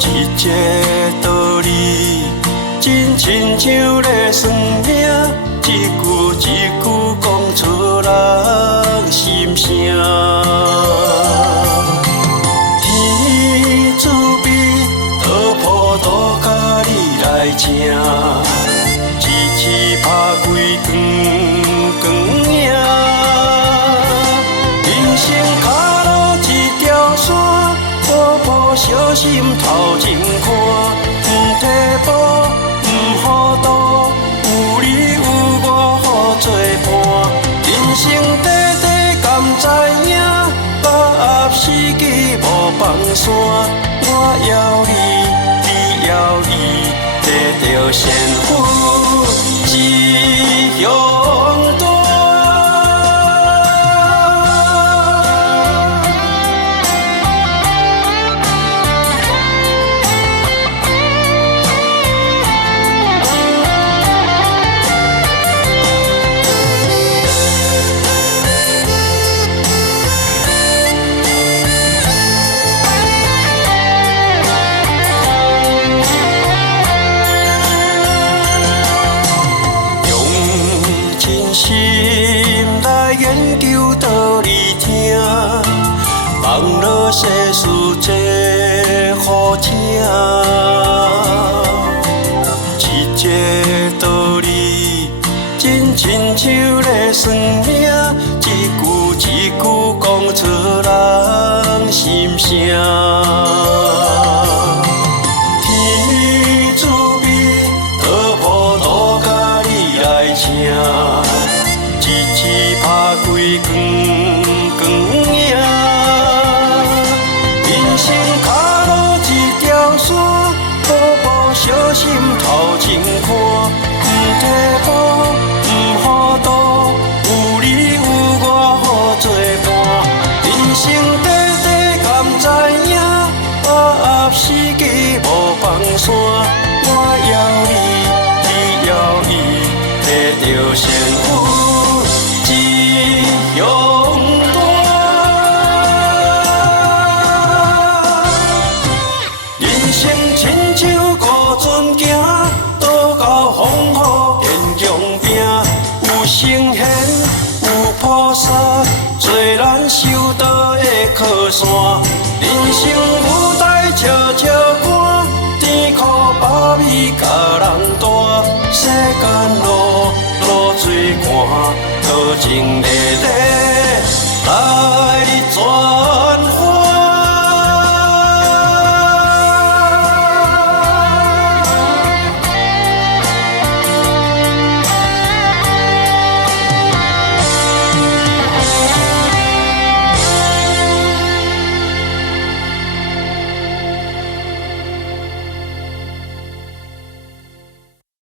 一个道理，真亲像咧算命，一句一句讲出人心声。天主庇，道普渡甲你来请，一次拍开光影。人生脚路一条线，步步小心头前看，不退步，不糊涂，有你有我好作伴。人生短短甘知影，把握时机无放线。我要你，你要伊，得到幸福一样大。心来研究道理听，网络世事这好听。一个道理，真亲像咧算命，一句一句讲出人心声。天主庇，道普渡甲你来请。一次拍开光影，人生脚路一条线，步步小心头前看，不退步，不糊涂，有你有我好作伴。人生短短甘知影，把握时机无放线。我要你，你要伊，得到幸福。勇大，人生亲像孤船行，渡到风雨坚强拼。有圣贤，有菩萨，做咱修道的靠山。人生舞台笑笑看，甜苦饱味甲人带。世间路水寒。多情热热来。